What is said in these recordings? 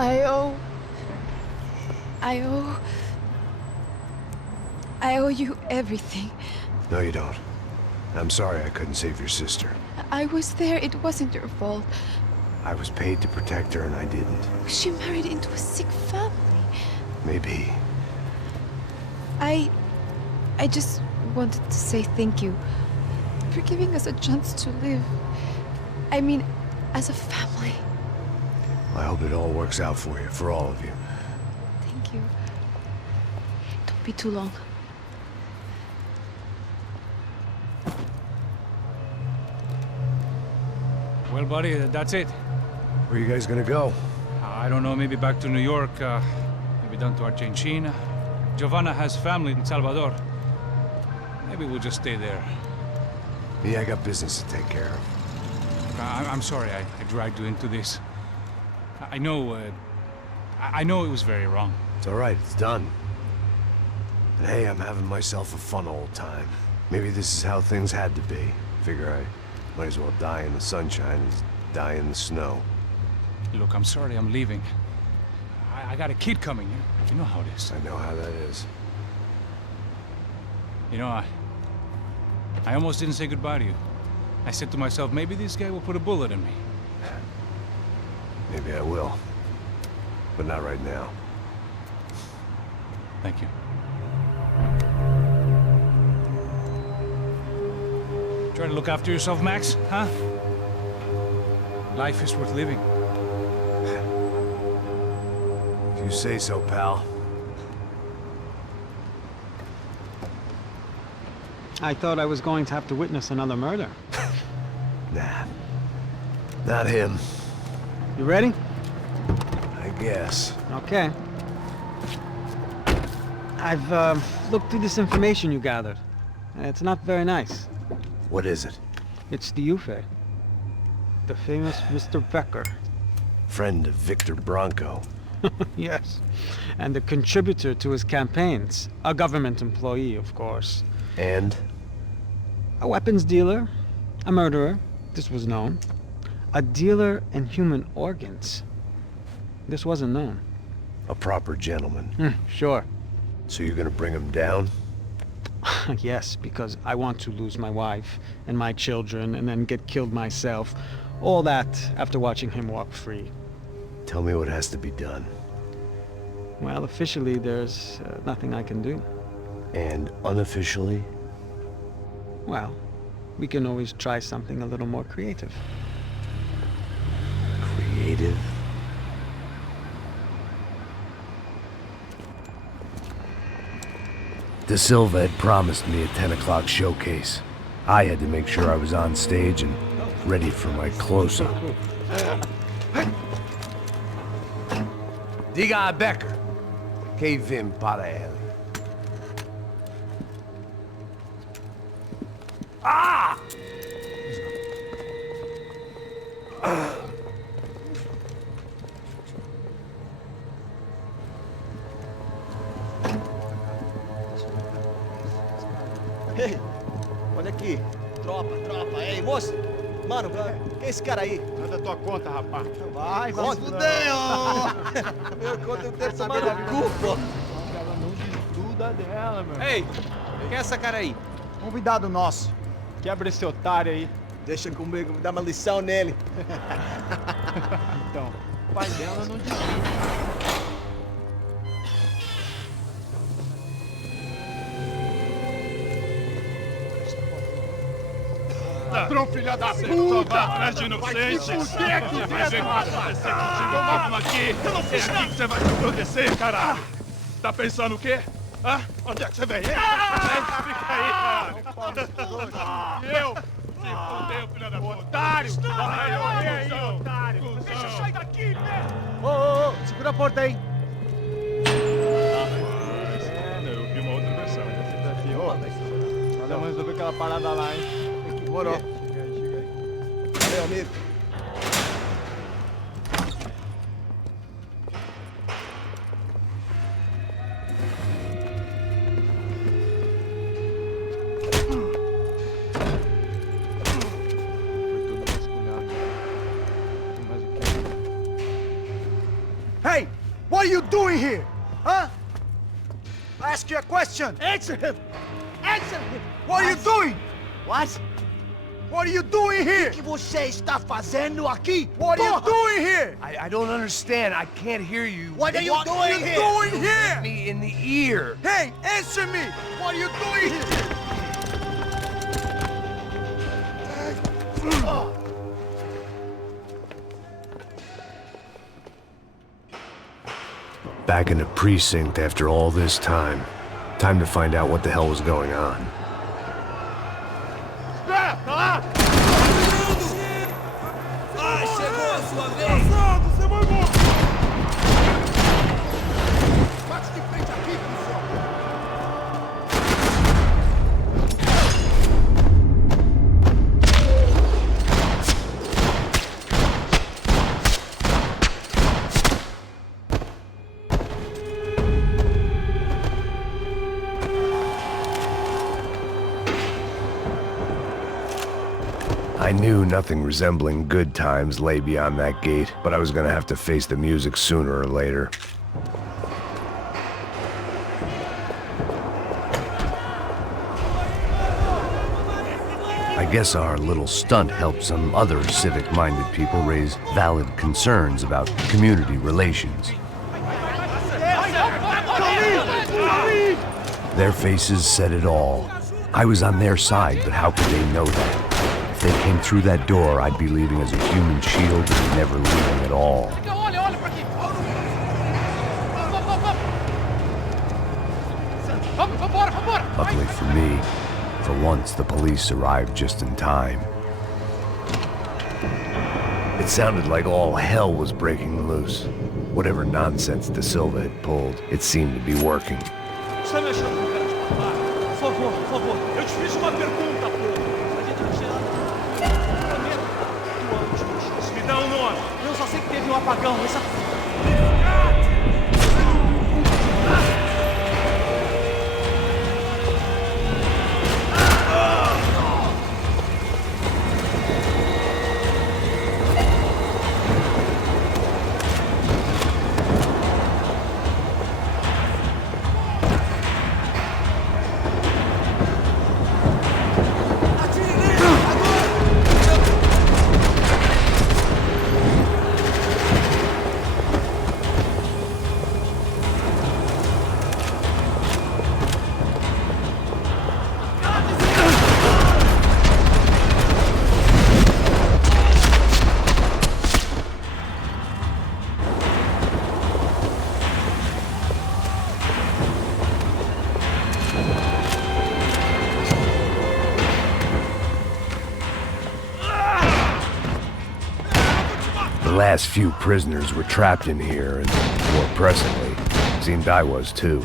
I owe... I owe... I owe you everything. No, you don't. I'm sorry I couldn't save your sister. I was there. It wasn't your fault. I was paid to protect her and I didn't. She married into a sick family. Maybe. I just wanted to say thank you for giving us a chance to live. I mean, as a family. I hope it all works out for you, for all of you. Thank you. Don't be too long. Well, buddy, that's it. Where are you guys gonna go? I don't know, maybe back to New York, maybe down to Argentina. Giovanna has family in Salvador. Maybe we'll just stay there. Me, I got business to take care of. I'm sorry I dragged you into this. I know it was very wrong. It's all right, it's done. And hey, I'm having myself a fun old time. Maybe this is how things had to be. Figure I might as well die in the sunshine as die in the snow. Look, I'm sorry I'm leaving. I got a kid coming. You know how it is. I know how that is. You know, I almost didn't say goodbye to you. I said to myself, maybe this guy will put a bullet in me. Maybe I will. But not right now. Thank you. Try to look after yourself, Max, huh? Life is worth living. If you say so, pal. I thought I was going to have to witness another murder. Nah. Not him. You ready? I guess. Okay. I've looked through this information you gathered. It's not very nice. What is it? It's the Ufe. The famous Mr. Becker. Friend of Victor Bronco. Yes. And a contributor to his campaigns. A government employee, of course. And? A weapons dealer. A murderer. This was known. A dealer in human organs. This wasn't known. A proper gentleman. Sure. So you're gonna bring him down? Yes, because I want to lose my wife and my children and then get killed myself. All that after watching him walk free. Tell me what has to be done. Well, officially there's nothing I can do. And unofficially? Well, we can always try something a little more creative. Creative? De Silva had promised me a 10 o'clock showcase. I had to make sure I was on stage and ready for my close-up. Diga a Becker. Que vim para ele. Ah! Ei, olha aqui. Tropa. Ei, moço. Mano, quem é esse cara aí? Manda tua conta, rapaz. Vai fudeu! Meu conta eu tenho tomado cu, pô. Ela não desgruda dela, meu. Ei, quem é essa cara aí? Convidado nosso. Quebra esse otário aí. Deixa comigo, vou dar uma lição nele. Então, o pai dela não desgruda. Ladrão, filha da puta! Só vai atrás de inocente! Vai se fuder aqui dentro, rapaz! Vamos aqui! Eu não fiz nada! Aqui que você vai se proteger, caralho! Tá pensando o quê? Hã? Onde é que você vem? Fica aí, cara! E eu? Se fudeu, filha da puta! Otário! Vai, aí, otário! Deixa eu sair daqui, né? Ô, segura a porta aí! Eu vi uma outra versão. Vamos resolver aquela parada lá, hein? Demorou. Chega aí. Valeu, amigo. Foi tudo vasculhado. Tem mais o quê? Hey, what are you doing here? Huh? I ask you a question. Answer him! Answer him! What are you doing? What? What are you doing here? O que você está fazendo aqui? What are you doing here? I don't understand. I can't hear you. What are you What are doing you here? doing here? Me in the ear. Hey, answer me! What are you doing here? Back in the precinct after all this time. Time to find out what the hell was going on. Ai, chegou a sua vez! Você vai morrer! Bate de frente aqui, pessoal! I knew nothing resembling good times lay beyond that gate, but I was gonna have to face the music sooner or later. I guess our little stunt helped some other civic-minded people raise valid concerns about community relations. Their faces said it all. I was on their side, but how could they know that? If they came through that door, I'd be leaving as a human shield and never leaving at all. Luckily for me, for once the police arrived just in time. It sounded like all hell was breaking loose. Whatever nonsense De Silva had pulled, it seemed to be working. Está me achando com cara de barbárie? Por favor. Eu te fiz uma pergunta, pô. A gente não tinha nada. Prometo. Tua última chance. Me dá um nome. Eu só sei que teve um apagão. Essa... The last few prisoners were trapped in here, and more pressingly, it seemed I was too.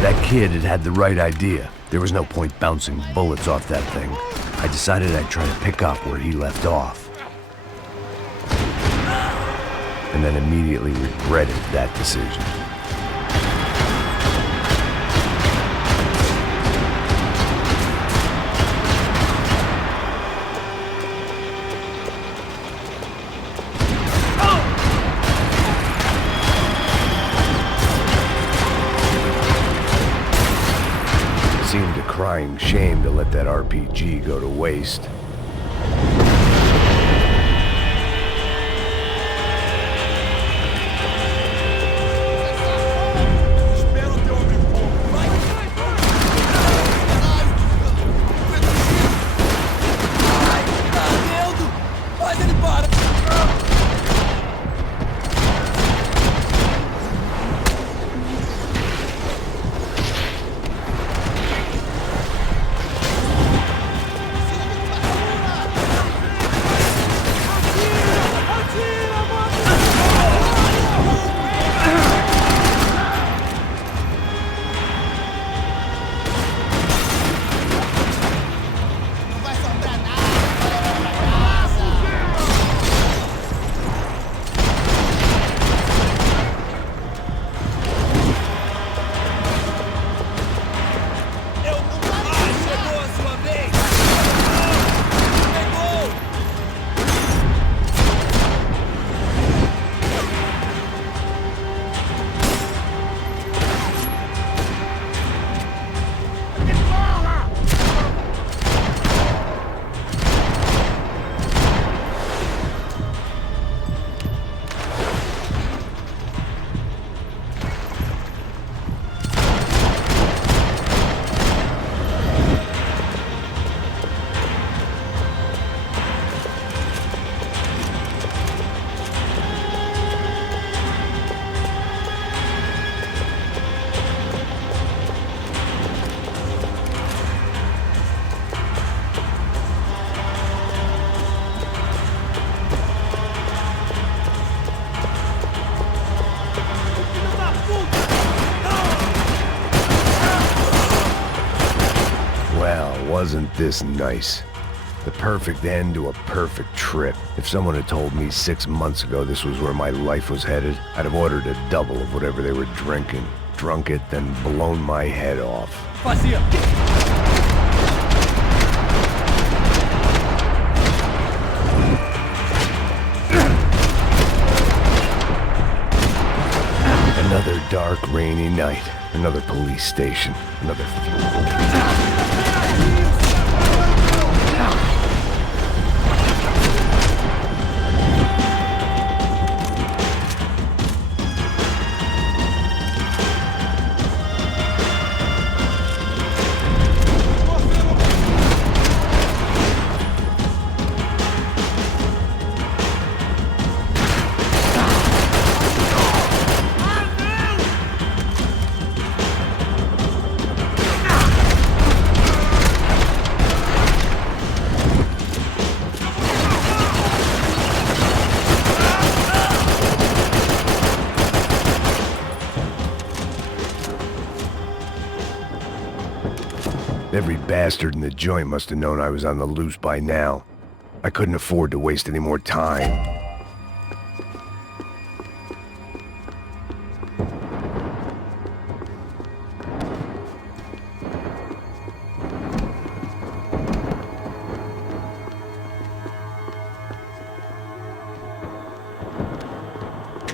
That kid had had the right idea. There was no point bouncing bullets off that thing. I decided I'd try to pick up where he left off. And then immediately regretted that decision. Seemed a crying shame to let that RPG go to waste. Wasn't this nice? The perfect end to a perfect trip. If someone had told me 6 months ago this was where my life was headed, I'd have ordered a double of whatever they were drinking, drunk it, then blown my head off. Another dark, rainy night. Another police station. Another funeral. Every bastard in the joint must have known I was on the loose by now. I couldn't afford to waste any more time.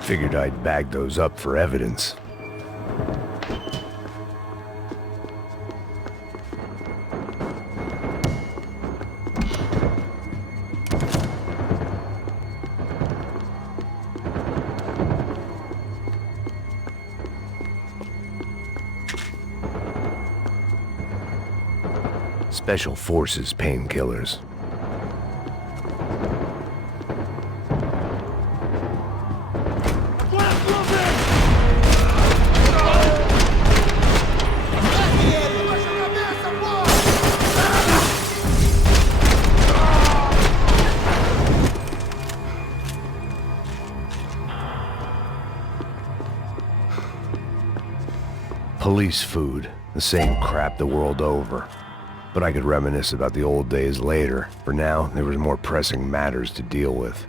Figured I'd bag those up for evidence. Special Forces painkillers. Police food, the same crap the world over. But I could reminisce about the old days later. For now, there was more pressing matters to deal with.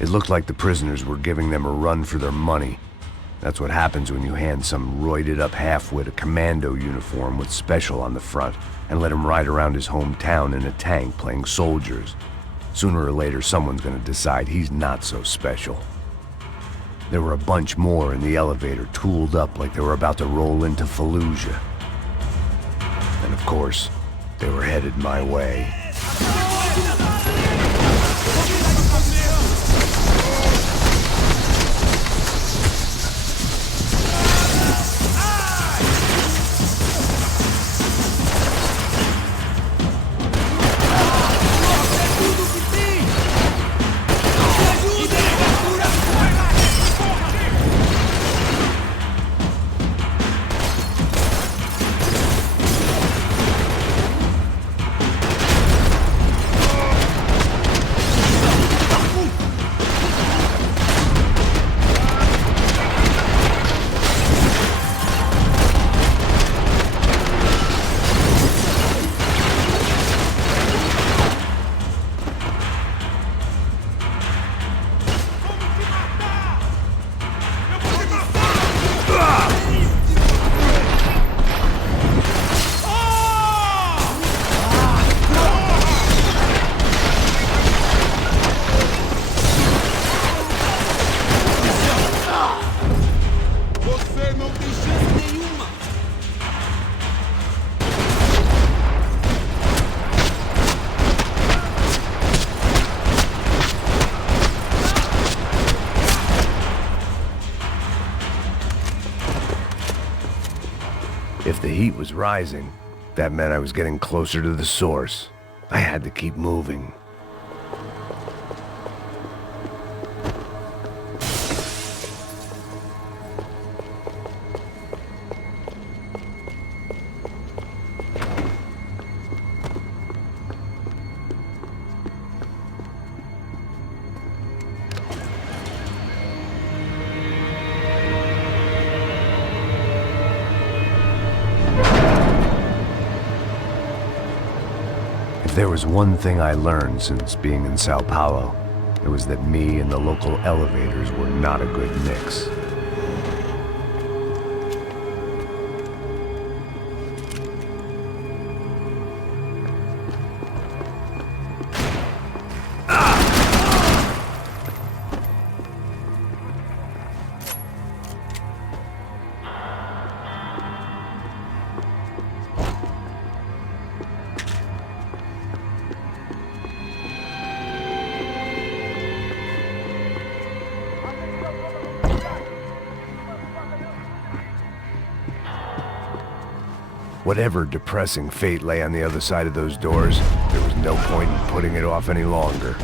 It looked like the prisoners were giving them a run for their money. That's what happens when you hand some roided-up halfwit a commando uniform with special on the front and let him ride around his hometown in a tank playing soldiers. Sooner or later, someone's gonna decide he's not so special. There were a bunch more in the elevator, tooled up like they were about to roll into Fallujah. And of course, they were headed my way. If the heat was rising, that meant I was getting closer to the source. I had to keep moving. If there was one thing I learned since being in Sao Paulo, it was that me and the local elevators were not a good mix. Whatever depressing fate lay on the other side of those doors, there was no point in putting it off any longer.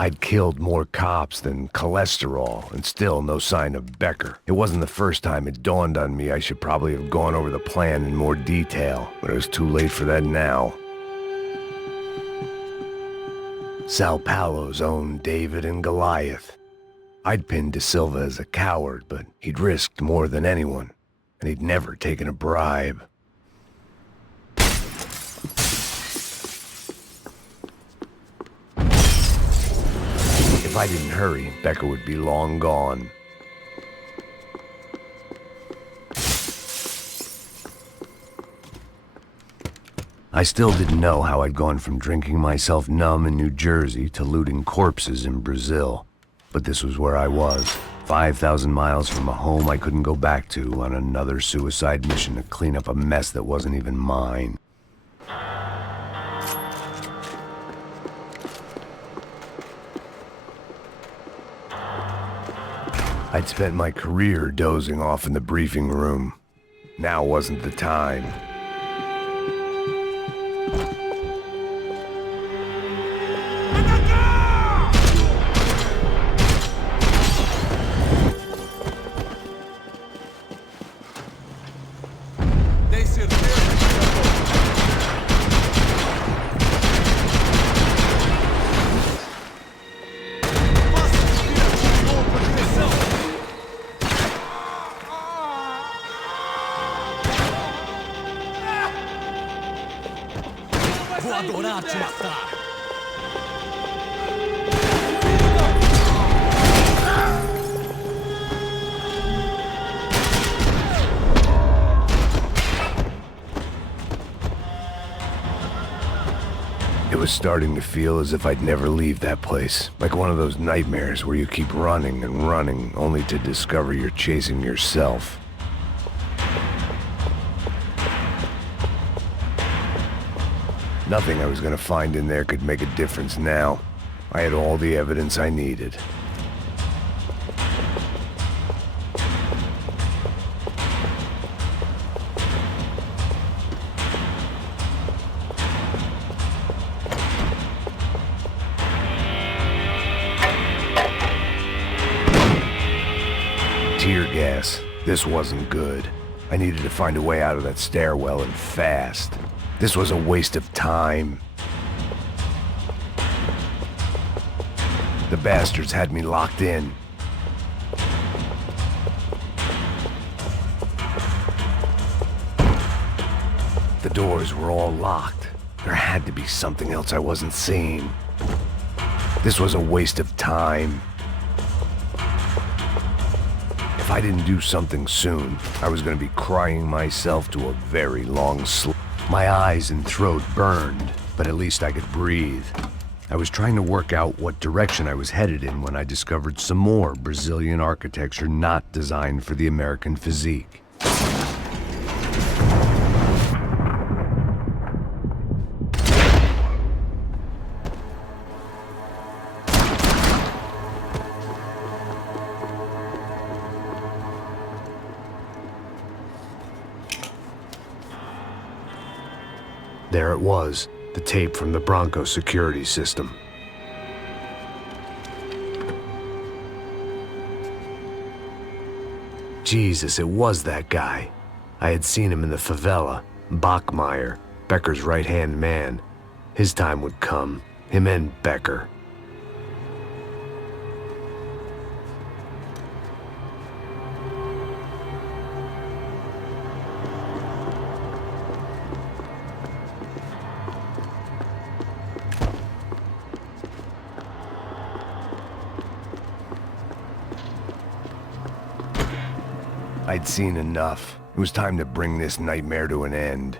I'd killed more cops than cholesterol, and still no sign of Becker. It wasn't the first time it dawned on me I should probably have gone over the plan in more detail, but it was too late for that now. Sao Paulo's own David and Goliath. I'd pinned De Silva as a coward, but he'd risked more than anyone, and he'd never taken a bribe. If I didn't hurry, Becker would be long gone. I still didn't know how I'd gone from drinking myself numb in New Jersey to looting corpses in Brazil. But this was where I was, 5,000 miles from a home I couldn't go back to, on another suicide mission to clean up a mess that wasn't even mine. I'd spent my career dozing off in the briefing room. Now wasn't the time. Vou adorar te matar. It was starting to feel as if I'd never leave that place. Like one of those nightmares where you keep running and running, only to discover you're chasing yourself. Nothing I was gonna find in there could make a difference now. I had all the evidence I needed. Tear gas. This wasn't good. I needed to find a way out of that stairwell and fast. This was a waste of time. The bastards had me locked in. The doors were all locked. There had to be something else I wasn't seeing. This was a waste of time. If I didn't do something soon, I was going to be crying myself to a very long sleep. My eyes and throat burned, but at least I could breathe. I was trying to work out what direction I was headed in when I discovered some more Brazilian architecture not designed for the American physique. There it was, the tape from the Bronco security system. Jesus, it was that guy. I had seen him in the favela, Bachmeyer, Becker's right-hand man. His time would come, him and Becker. I'd seen enough. It was time to bring this nightmare to an end.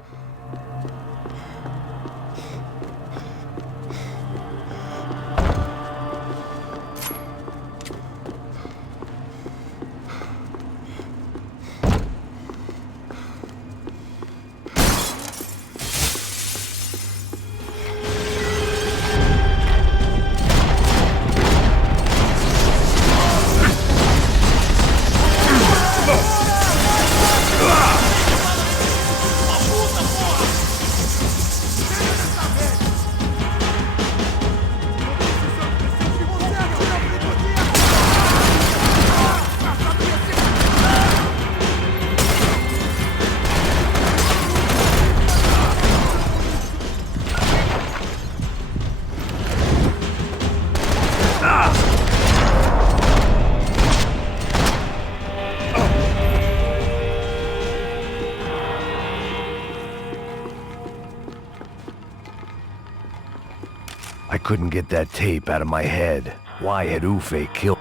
couldn't get that tape out of my head. Why had Ufe killed...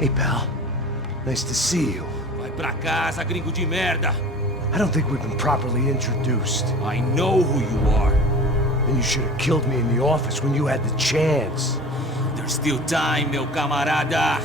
Hey, pal. Nice to see you. Vai pra casa, gringo de merda! I don't think we've been properly introduced. I know who you are. Then you should have killed me in the office when you had the chance. There's still time, meu camarada!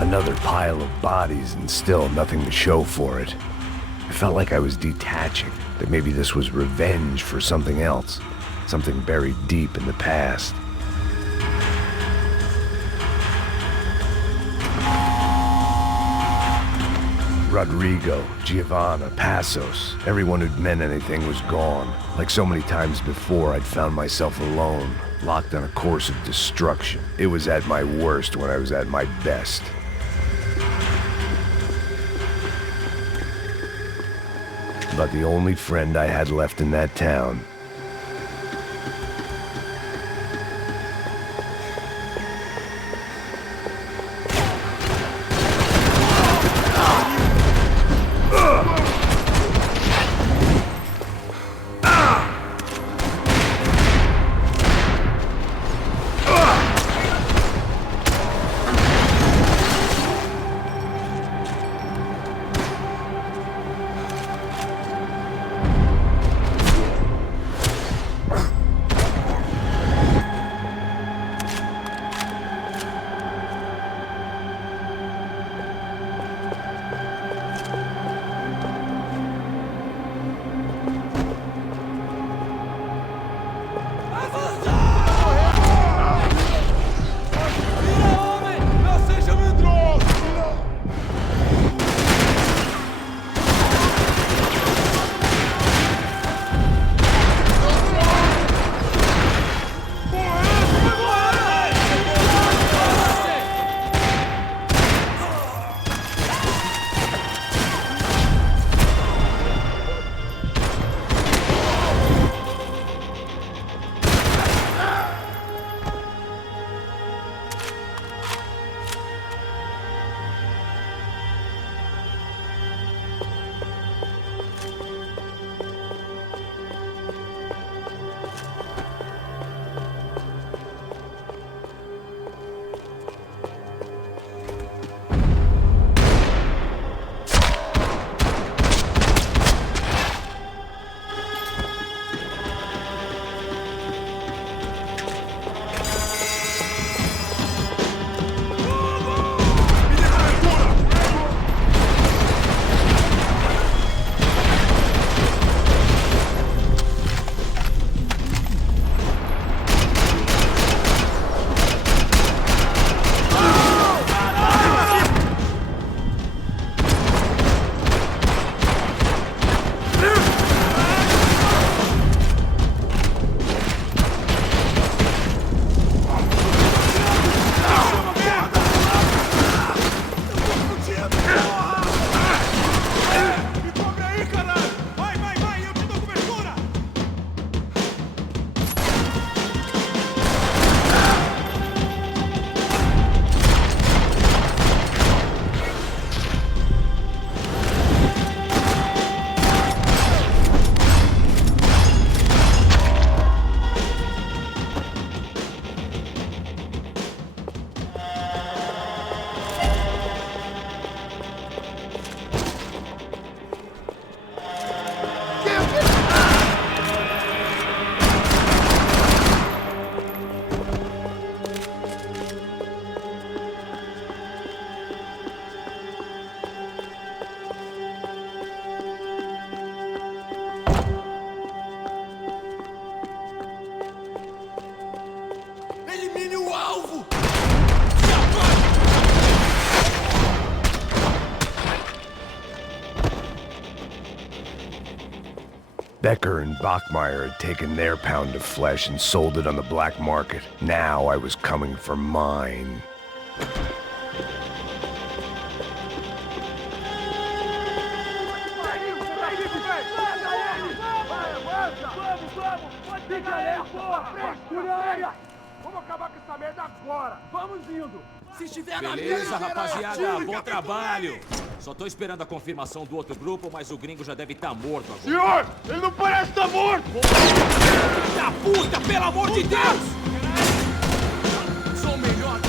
Another pile of bodies and still nothing to show for it. I felt like I was detaching, that maybe this was revenge for something else, something buried deep in the past. Rodrigo, Giovanna, Passos, everyone who'd meant anything was gone. Like so many times before, I'd found myself alone, locked on a course of destruction. It was at my worst when I was at my best. About the only friend I had left in that town. alvo! Becker and Bachmeyer had taken their pound of flesh and sold it on the black market. Now I was coming for mine. Vamos acabar com essa merda agora! Vamos indo! Se estiver na beleza, rapaziada, bom trabalho! Só tô esperando a confirmação do outro grupo, mas o gringo já deve estar morto agora. Senhor! Ele não parece estar morto! Da puta, pelo amor de Deus! Sou o melhor!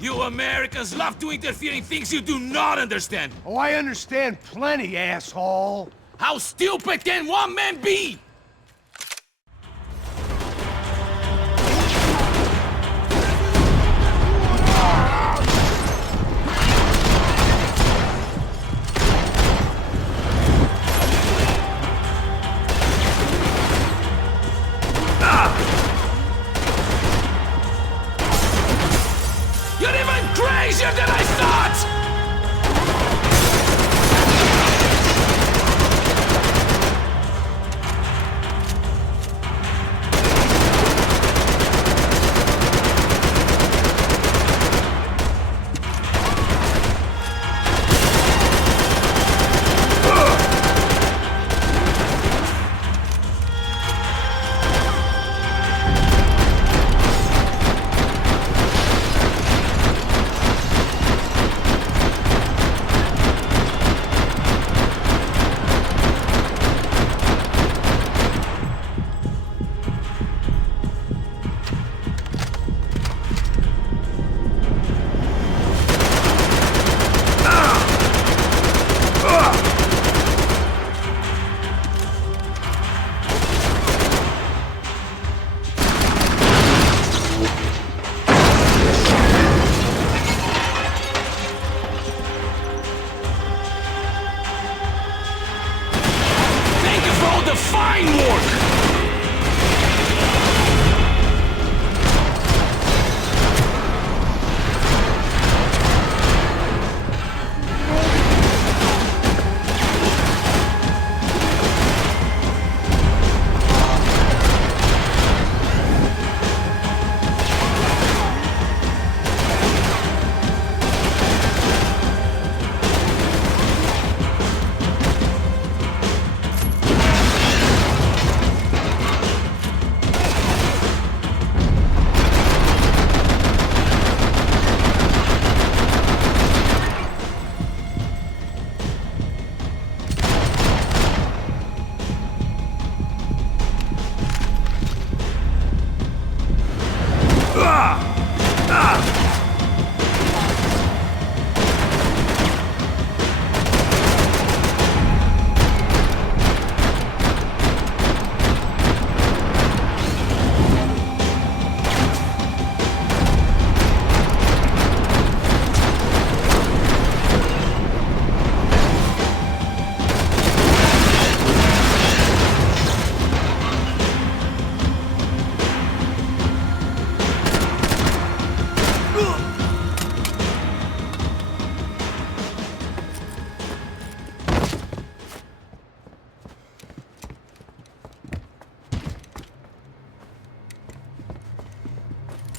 You Americans love to interfere in things you do not understand! Oh, I understand plenty, asshole. How stupid can one man be? You're even crazier than I thought!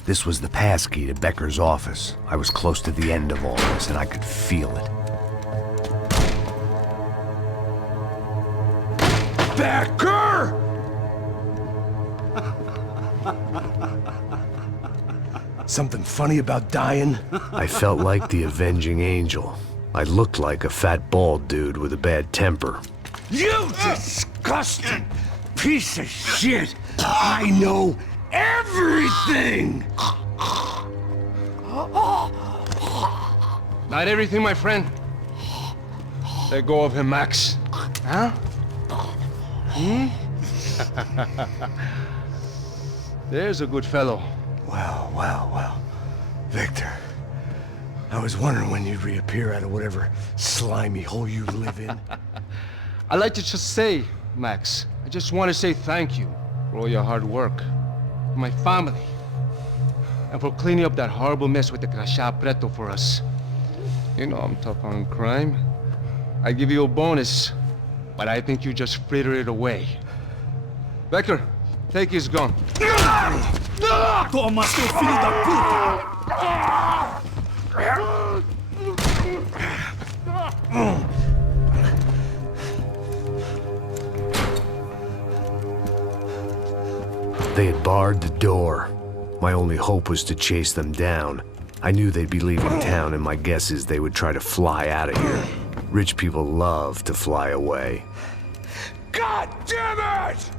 This was the passkey to Becker's office. I was close to the end of all this, and I could feel it. Becker! Something funny about dying? I felt like the avenging angel. I looked like a fat bald dude with a bad temper. You disgusting piece of shit! I know everything! Not everything, my friend. Let go of him, Max. Huh? There's a good fellow. Well. Victor, I was wondering when you'd reappear out of whatever slimy hole you live in. I'd like to just say, Max, I just want to say thank you for all your hard work, for my family, and for cleaning up that horrible mess with the Crachá Preto for us. You know I'm tough on crime. I give you a bonus, but I think you just frittered it away. Becker, take his gun. Toma, seu filho da puta! They had barred the door. My only hope was to chase them down. I knew they'd be leaving town, and my guess is they would try to fly out of here. Rich people love to fly away. God damn it!